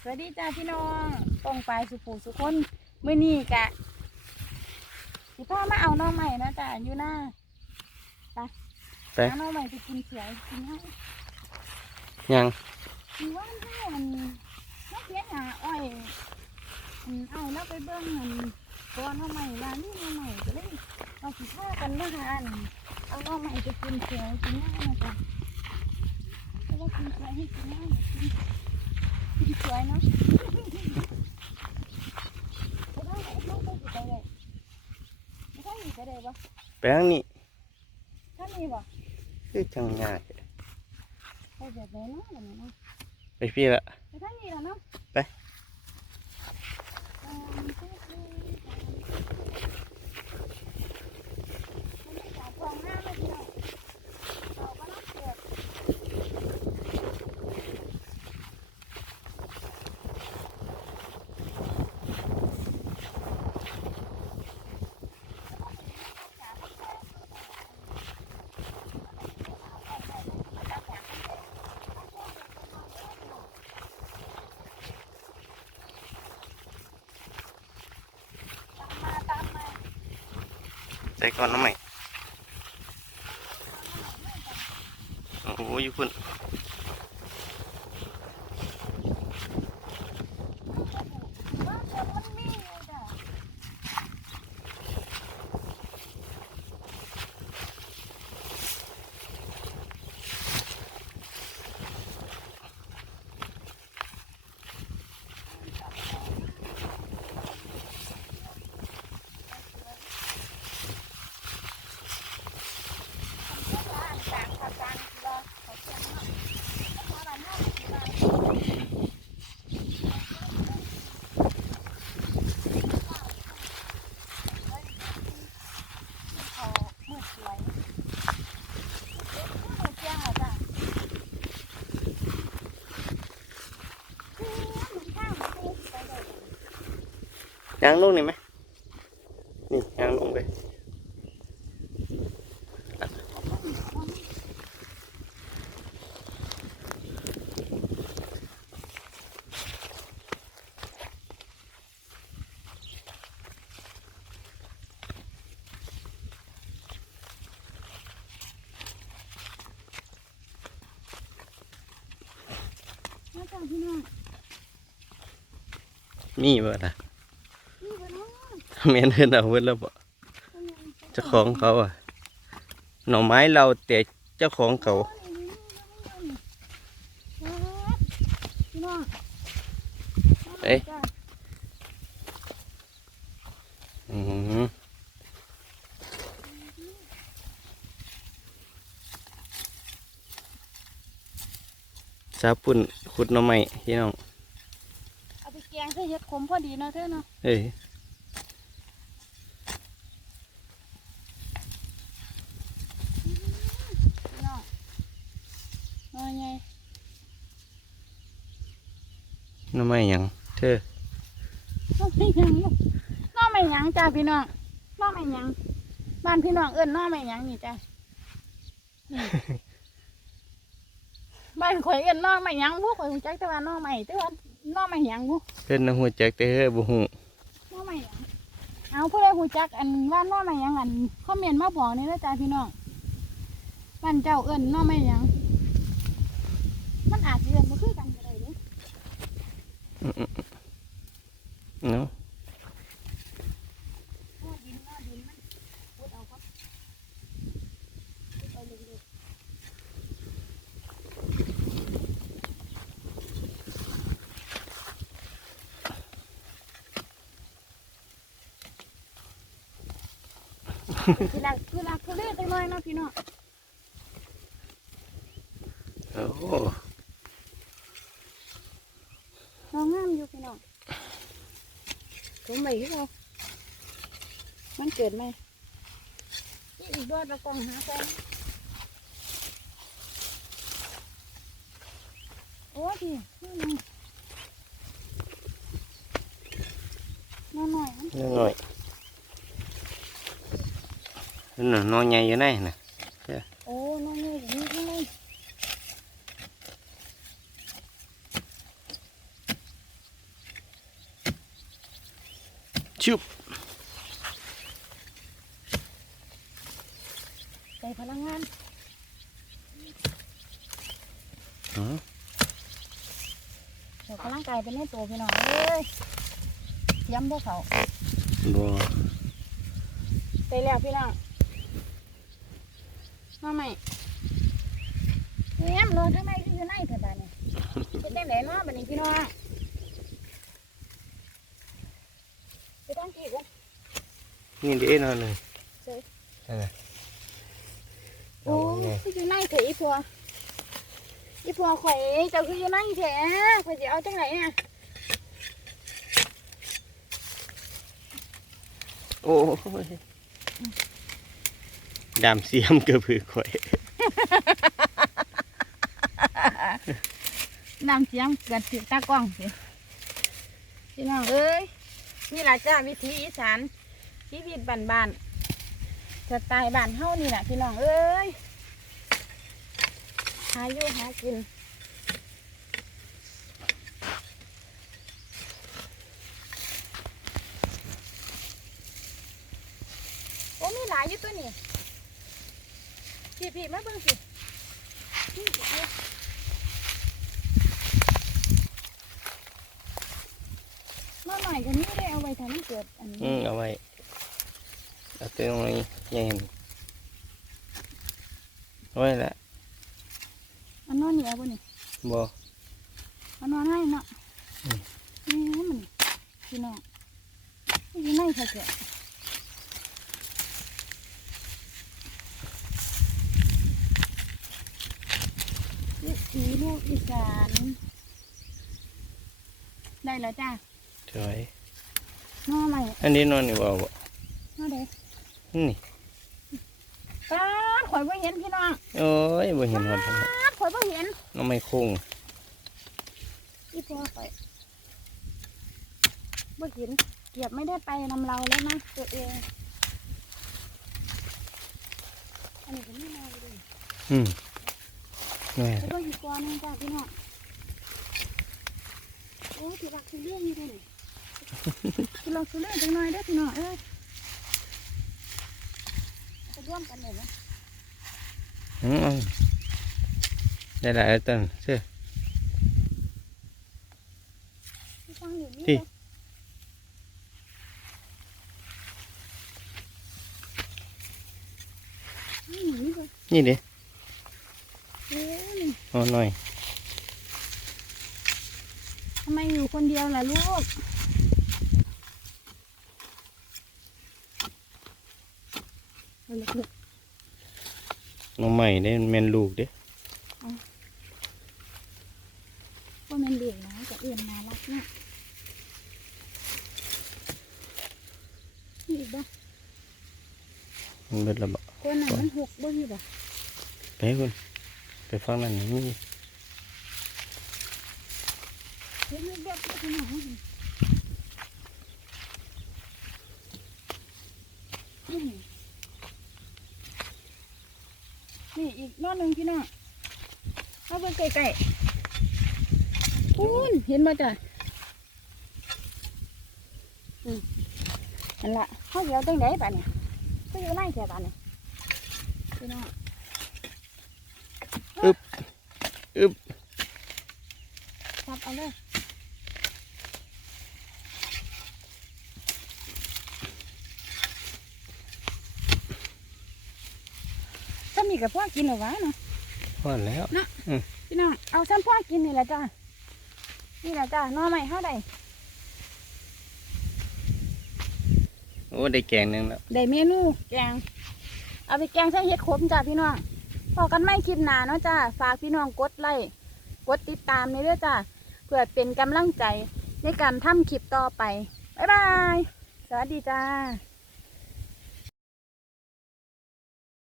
สวัสดีจ้าพี่น้องป้องปลายสุภูสุคนมื้อนี้กะสิพ่อมาเอาหน้องใหม่นะจ้าอยู่หน้าไปหาหน้องใหม่ไปกินเสียกินให้ยังมีว่านให้มันนักเลี้ยงหาอ้อยอันเอาแล้วไปเบิ้งมันก้อนหน้องใหม่ร้านนี้หน้องใหม่ก็เลยเอาสิผ้ากันมาหาอันเอาหน้องใหม่ไปกินเสียกินให้นะจ้ะเพราะว่ากินเสียให้กินให้กินกิน สวยเนาะไม่ได้ไม่ได้ไม่ได้ไม่ได้ไม่ได้ปะไปทางนี้ถ้ามีปะคือจังง่ายไปแบบไหนเนาะแบบนี้เนาะไปพี่ละไปทางนี้แล้วเนาะไป เอิ่มมันไม่จับกล่องหน้าเลยทีเดียวเอาก็ต้องเก็บตามมาตามมา ใส่ก่อนน้ำใหม่โอ้โหอยู่พุ่น ยางลงนี่ไหมนี่ยางลงไปมีบ่ล่ะ แม่นเดินเอาเวินแล้วบ่เจ้าของเขาอะหน่อไม้เราแต่เจ้าของเขาอืมซาปุ่นขุดหน่อไม้พี่น้องเอาไปแกงใส่เห็ดขมพอดีเนาะเธอเนาะเอ้ย พี่น้องน้อยไง หน่อไม้หยังเธอ น้องไม่หยังลูกน้องไม่หยัง จ้าพี่น้องน้องไม่หยัง บ้านพี่น้องเอิ้นน้องไม่หยังนี่จ้านี่บ้านข่อยเอิ้นน้องไม่หยังพวกข่อยรู้จักแต่ว่าน้องไม่แต่ว่าน้องไม่หยังพวกเพิ่นน่ะหัวจักแต่เฮ้อบ่ฮู้น้องไม่หยังเอาผู้ใดรู้จักอันว่าน้องไม่หยังอันคอมเมนต์มาบอกนี่นะจ้าพี่น้องบ้านเจ้าเอิ้นน้องไม่หยัง มันอาจจะเอิ้นบ่คือกันก็ได้เด้เนาะ หน้าดินหน้าดินมันพุดเอาครับพุดเอาเลย คือลักคือลักคือเลือดจังเลยเนาะพี่น้องโอ้โหน้องงามอยู่พี่น้องผมใหม่ที่เรามันเกิดไหมนี่อีกด้วยประกองหาแฟนโอ้พี่นี่น้องหน่อยมันนิดหน่อย น่ะนอนใหญ่อยู่ไหน่ะโอ้อนใหญ่ยู่นี่ข้าชุบใส่พลังงานเดี๋ยวพลังกายเป็นในตัวพี่น้องเอ้ยย้ำพวกเขาบัวไปแล้วพี่น้อง มาใหม่แง้มรอทั้งในคืออยู่ในเถอะบ้านนี่เป็นจังไหนเนาะบัดนี้พี่น้องไปตั้งกี่กูนี่เด้นอนเลยเจ๊นั่นน่ะโอ้เอาไงคืออยู่ในเถอะอีพัวอีพัวข่อยเจ้าคืออยู่ในแท้ข่อยจะเอาจังไหนอะโอ้ย ดามเสียมกระพือข่อยน้ำเสียงเกิดถึงตากล้องสิพี่น้องเอ้ยนี่แหละจ้าวิถีอีสานชีวิตบ้านๆสไตล์บ้านเฮานี่แหละพี่น้องเอ้ยหาอยู่หากินโอ้มีหลายอยู่ตัวนี่ พี่พี่ๆมาเบิ่งสินี่สิเอ้ยมาหน่อยกันนี้ได้เอาไว้ทำให้เกิดอันอืนี้มเอาไว้เอาตัวตรงนี้ยังเห็นเอาไว้ละอันนอนนี่เอาบ่นี่บ่อันนอนให้เนาะอืมนี่ให้มันพี่น้องนี่ในค่ะเกิด วิถีลูกอีสาน ได้แล้วจ้าสวยนอใหม่อันนี้นอนนี่บ่เอาบ่นอเด็กนี่ป้าดข่อยบ่เห็นพี่น้องโอ้ยบ่เห็นหอดทั้งนั้นป้าดข่อยบ่เห็นน้องไม่คงอีพ่อข่อยบ่เห็นเกียบไม่ได้ไปนำเราแล้วนะตัวเองอันนี้ก็ไม่มาเลยอืม แม่แล้วก็อยู่กอนนึงจ้าพี่น้องโอ้ที่รักคือเรื่องนี้เลยคือเราคือเรื่องจังหน่อยเด้อพี่น้องเอ้ยจะร่วมกันเลยนะอืมได้หลายต้นเสื้อที่ฟังอยู่นี่ที่นี่นี่เลยนี่ด้เอ้ ยเอาหน่อยทำไมอยู่คนเดียวล่ะลูกเอาลูกน้องใหม่ได้แม่นลูกเด้ๆว่ามันเลี้ยงนะจะเอื่นน่ารักเนาะนี่อีกบ่มันเบิดและบ่คนน่ะมันหกบ่นี่บ่ไปให้คุณ ไปฟังนั่นนี่นี่อีกนอนหนึ่งพี่น้องเอาไปไกลๆคุณเห็นบ่จ้ะอืมอันละเขาเดียวจังไดบ้านเนี่ยก็อยู่ในแค่บ้านเนี่ยพี่น้อง อึบจับเอาเลยถ้ามีกับพ่อกินเหรอวะเนาะพอแล้วพี่น้องเอาซ้ำพ่อกินนี่แหละจ้านี่แหละจ้าหน้อใหม่เท่าใดโอ้ได้แกงหนึงแล้วได้เมนูแกง เอาไปแกงใส่เห็ดขมจ้าพี่น้อง พอกันไม่คลิปหนาเนาะจ้าฝากพี่น้องกดไลค์กดติดตามในเรื่องจ้าเพื่อเป็นกำลังใจในการทำคลิปต่อไป บ๊ายบาย สวัสดีจ้า